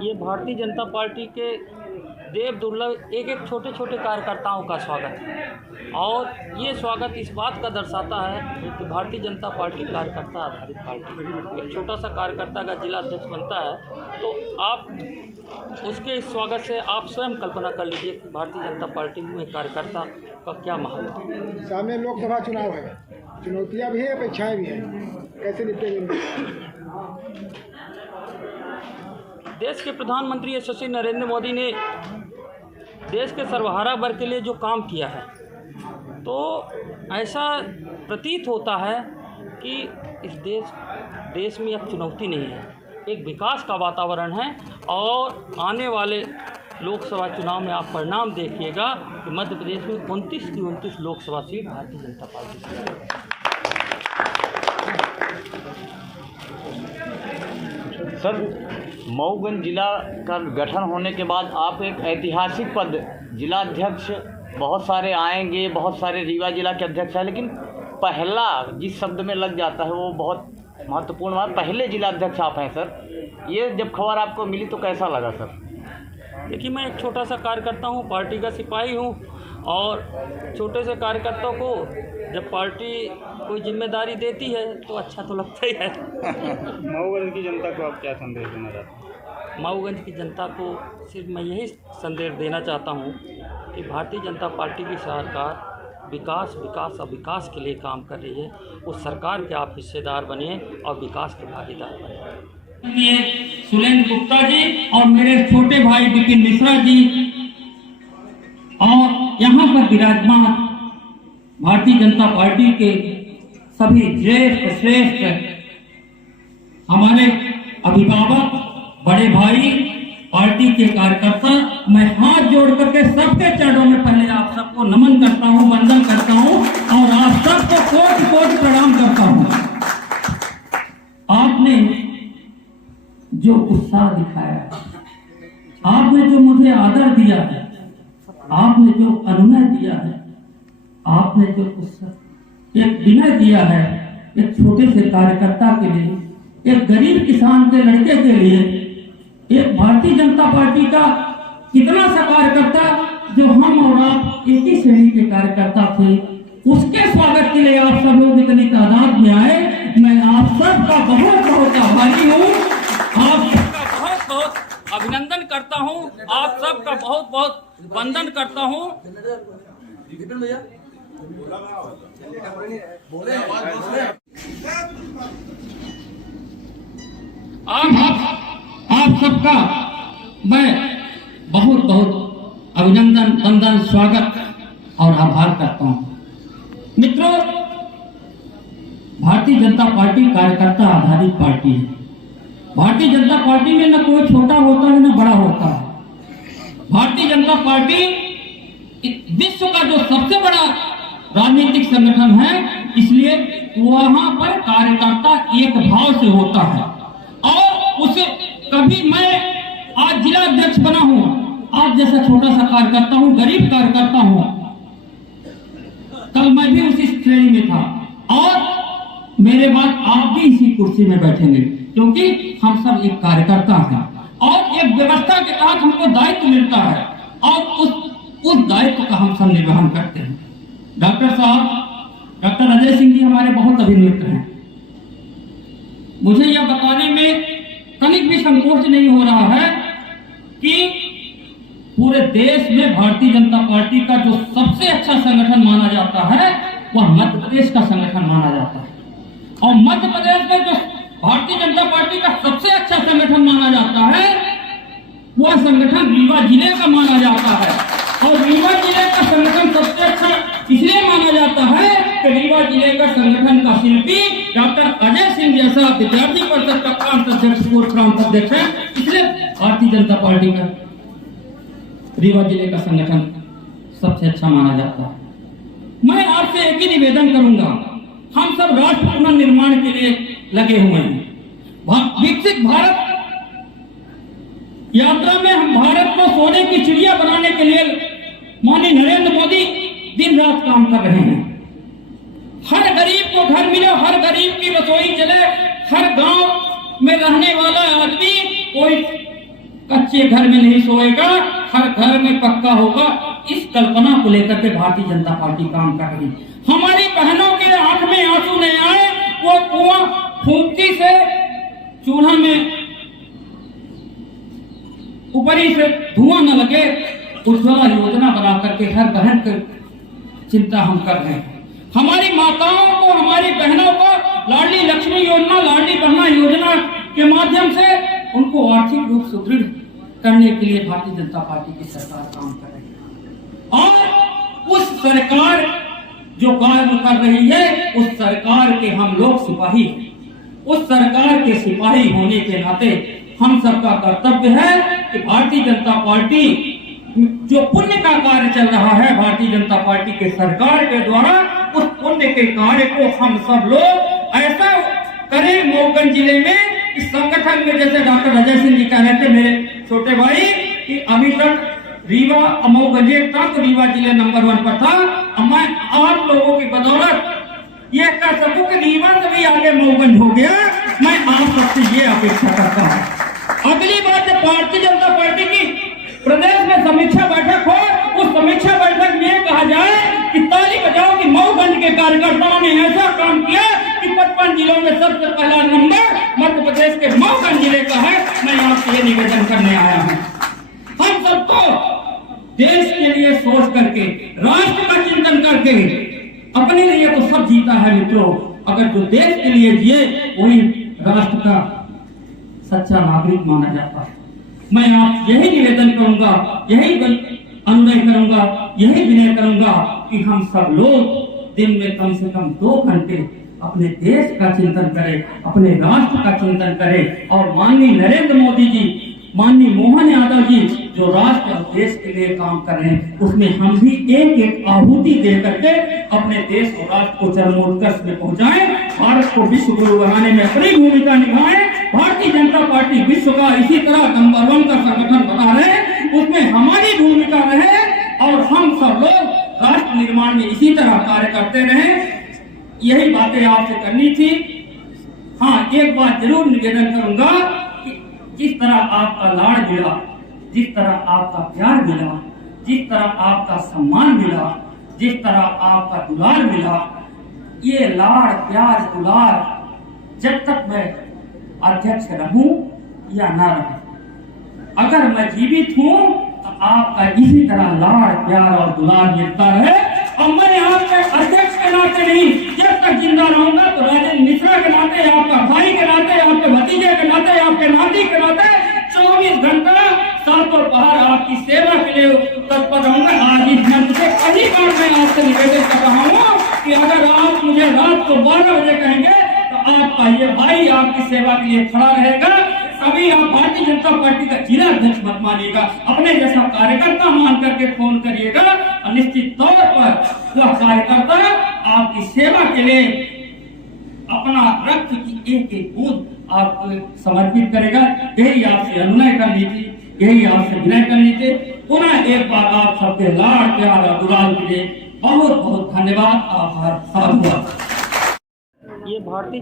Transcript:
ये भारतीय जनता पार्टी के देव दुर्लभ एक एक छोटे छोटे कार्यकर्ताओं का स्वागत है और ये स्वागत इस बात का दर्शाता है कि भारतीय जनता पार्टी कार्यकर्ता आधारित पार्टी। एक छोटा सा कार्यकर्ता का जिला अध्यक्ष बनता है तो आप उसके इस स्वागत से आप स्वयं कल्पना कर लीजिए कि भारतीय जनता पार्टी में कार्यकर्ता का क्या महत्व है। सामने लोकसभा चुनाव है, चुनौतियां भी है, अपेक्षाएं भी हैं, कैसे निपटेंगे? देश के प्रधानमंत्री यशस्वी नरेंद्र मोदी ने देश के सर्वहारा वर्ग के लिए जो काम किया है तो ऐसा प्रतीत होता है कि इस देश में एक चुनौती नहीं है, एक विकास का वातावरण है। और आने वाले लोकसभा चुनाव में आप परिणाम देखिएगा कि मध्य प्रदेश में 29 की 29 लोकसभा सीट भारतीय जनता पार्टी की। सर, मऊगंज जिला का गठन होने के बाद आप एक ऐतिहासिक पद जिला अध्यक्ष, बहुत सारे आएंगे, बहुत सारे रीवा जिला के अध्यक्ष हैं, लेकिन पहला जिस शब्द में लग जाता है वो बहुत महत्वपूर्ण बात, पहले जिला अध्यक्ष आप हैं सर। ये जब खबर आपको मिली तो कैसा लगा सर? देखिए, मैं एक छोटा सा कार्यकर्ता हूँ, पार्टी का सिपाही हूँ और छोटे से कार्यकर्ता को जब पार्टी कोई जिम्मेदारी देती है तो अच्छा तो लगता ही है। मऊगंज की जनता को आप क्या संदेश देना चाहते हैं? मऊगंज की जनता को सिर्फ मैं यही संदेश देना चाहता हूँ कि भारतीय जनता पार्टी की सरकार विकास विकास और विकास के लिए काम कर रही है। उस सरकार के आप हिस्सेदार बनिए और विकास के भागीदार बनिए। सुलेन गुप्ता जी और मेरे छोटे भाई विपिन मिश्रा जी और यहाँ पर विराजमान भारतीय जनता पार्टी के सभी श्रेष्ठ हमारे अभिभावक, बड़े भाई, पार्टी के कार्यकर्ता, मैं हाथ जोड़ करके सबके चरणों में पहले आप सबको नमन करता हूँ, वंदन करता हूँ और आप सबको कोटि कोटि प्रणाम करता हूँ। आपने जो उत्साह दिखाया, आपने जो मुझे आदर दिया है, आपने जो अनुनय दिया है, आपने जो एक विनय दिया है, एक छोटे से कार्यकर्ता के लिए, एक गरीब किसान के लड़के के लिए, एक भारतीय जनता पार्टी का कितना सा कार्यकर्ता जो हम और आप एक ही श्रेणी के कार्यकर्ता थे, उसके स्वागत के लिए आप सब लोग इतनी तादाद में आए। मैं आप सबका बहुत बहुत आभारी हूँ, आप सबका बहुत बहुत अभिनंदन करता हूँ, आप सबका बहुत बहुत वंदन करता हूँ। आप सबका मैं बहुत बहुत अभिनंदन, वंदन, स्वागत और आभार करता हूँ। मित्रों, भारतीय जनता पार्टी कार्यकर्ता आधारित पार्टी है। भारतीय जनता पार्टी में न कोई छोटा होता है न बड़ा होता है। भारतीय जनता पार्टी विश्व का जो सबसे बड़ा राजनीतिक संगठन है, इसलिए वहां पर कार्यकर्ता एक भाव से होता है। और उसे कभी मैं आज जिला अध्यक्ष बना हूं, आज जैसा छोटा सा कार्यकर्ता हूं, गरीब कार्यकर्ता हूं, कल मैं भी उसी श्रेणी में था और मेरे बाद आप भी इसी कुर्सी में बैठेंगे, क्योंकि हम सब एक कार्यकर्ता हैं और एक व्यवस्था के तहत हमको दायित्व मिलता है और उस दायित्व का हम सब निर्वहन करते हैं। डॉक्टर साहब, डॉक्टर अजय सिंह जी हमारे बहुत अभिमित्र हैं। मुझे यह बताने में कनिक भी संकोच नहीं हो रहा है कि पूरे देश में भारतीय जनता पार्टी का जो सबसे अच्छा संगठन माना जाता है वह मध्य प्रदेश का संगठन माना जाता है। और मध्य प्रदेश में जो भारतीय जनता पार्टी का सबसे अच्छा संगठन माना जाता है वह संगठन रीवा जिले का माना जाता है। और रीवा जिले का संगठन सबसे अच्छा इसलिए माना जाता है कि रीवा जिले का संगठन का शिल्पी डॉक्टर अजय सिंह जैसा विद्यार्थी परिषद का प्रांत अध्यक्ष, पूर्व प्रांत अध्यक्ष है, इसलिए भारतीय जनता पार्टी का रीवा जिले का संगठन सबसे अच्छा माना जाता है। मैं आपसे एक ही निवेदन करूंगा, हम सब राष्ट्र पुनर्निर्माण के लिए लगे हुए हैं। विकसित भारत यात्रा में हम भारत को सोने की चिड़िया बनाने के लिए माननीय नरेंद्र मोदी दिन रात काम कर रहे हैं। हर गरीब को घर मिले, हर गरीब की रसोई चले, हर गांव में रहने वाला आदमी कोई कच्चे घर में नहीं सोएगा, हर घर में पक्का होगा, इस कल्पना को लेकर के भारतीय जनता पार्टी काम कर रही। हमारी बहनों के आंख में आंसू नहीं आए, वो कुआं फूंकती से चूल्हा में ऊपरी से धुआं न लगे, उज्ज्वला योजना बना करके हर बहन की चिंता हम कर रहे हैं। हमारी माताओं को, हमारी बहनों को लाडली लक्ष्मी योजना, लाडली बहना योजना के माध्यम से उनको आर्थिक रूप सुदृढ़ करने के लिए भारतीय जनता पार्टी की सरकार काम कर रही है। और उस सरकार जो काम कर रही है, उस सरकार के हम लोग सिपाही हैं। उस सरकार के सिपाही होने के नाते हम सबका कर्तव्य है कि भारतीय जनता पार्टी जो पुण्य का कार्य चल रहा है भारतीय जनता पार्टी के सरकार के द्वारा, उस पुण्य के कार्य को हम सब लोग ऐसा करें मऊगंज जिले में, इस संगठन में जैसे डॉक्टर अजय सिंह जी कह रहे थे मेरे छोटे भाई कि अभी तक रीवा मऊगंज था तो रीवा जिले नंबर 1 पर था। मैं आप लोगों की बदौलत ये कह सकूं कि रीवा से भी आगे मऊगंज हो गया। मैं आप सबसे ये अपेक्षा करता हूँ। अगली बार जब भारतीय जनता पार्टी की प्रदेश में समीक्षा बैठक हो, उस समीक्षा बैठक में कहा जाए कि ताली बजाओ कि मऊगंज के कार्यकर्ताओं ने ऐसा काम किया कि 55 जिलों में सबसे पहला नंबर मध्य प्रदेश के मऊगंज जिले का है। मैं आपसे ये निवेदन करने आया हूँ। हम सबको देश के लिए सोच करके, राष्ट्र का चिंतन करके, अपने लिए तो सब जीता है मित्रों, अगर जो देश के लिए जिए वही राष्ट्र का सच्चा नागरिक माना जाता है। मैं आप यही निवेदन करूंगा, यही अनुनय करूंगा, यही विनय करूंगा कि हम सब लोग दिन में कम से कम 2 घंटे अपने देश का चिंतन करें, अपने राष्ट्र का चिंतन करें और माननीय नरेंद्र मोदी जी, माननीय मोहन यादव जी जो राष्ट्र और देश के लिए काम कर रहे हैं, उसमें हम भी एक एक आहुति दे करके अपने देश और राष्ट्र को चरमोत्कर्ष में पहुंचाएं, भारत को विश्व गुरु बनाने में अपनी भूमिका निभाएं। भारतीय जनता पार्टी विश्व का इसी तरह नंबर 1 का संगठन बना रहे, उसमें हमारी भूमिका रहे और हम सब लोग राष्ट्र निर्माण में इसी तरह कार्य करते रहे। यही बातें आपसे करनी थी। हाँ, एक बात जरूर निवेदन करूंगा कि जिस तरह आपका लाड़ मिला, जिस तरह आपका प्यार मिला, जिस तरह आपका सम्मान मिला, जिस तरह आपका दुलार मिला, ये लाड़ प्यार दुलार जब तक मैं अध्यक्ष रहूं या ना रहूं, अगर मैं जीवित हूं तो आपका इसी तरह लाड़ प्यार और दुलार मिलता रहे। और मैं आपके अध्यक्ष के नाते नहीं, जब तक जिंदा रहूंगा तो राजेंद्र मिश्रा के नाते, आपका भाई के नाते, आपके भतीजे के नाते, आपके नाती के नाते 24 घंटा सातों पहर आपकी सेवा के लिए तत्पर रहूंगा। आज इस मंच से पहली बार मैं आपसे निवेदन कर रहा हूँ कि अगर आप मुझे रात को 12 बजे कहेंगे तो आपका ये भाई आपकी सेवा के लिए खड़ा रहेगा। कभी आप भारतीय जनता पार्टी का जिला अध्यक्ष मत मानिएगा, अपने जैसा कार्यकर्ता मान करके फोन करिएगा और निश्चित तौर पर वह कार्यकर्ता आपकी सेवा के लिए अपना रक्त की एक एक बूंद आपको समर्पित करेगा। यही आपसे अनुनय करनी थी, यही आपसे विनय करनी थी। पुनः एक बार आप सबके लाड़ प्यार और दुलार के लिए बहुत बहुत धन्यवाद, आभार, साधुवाद। ये भारतीय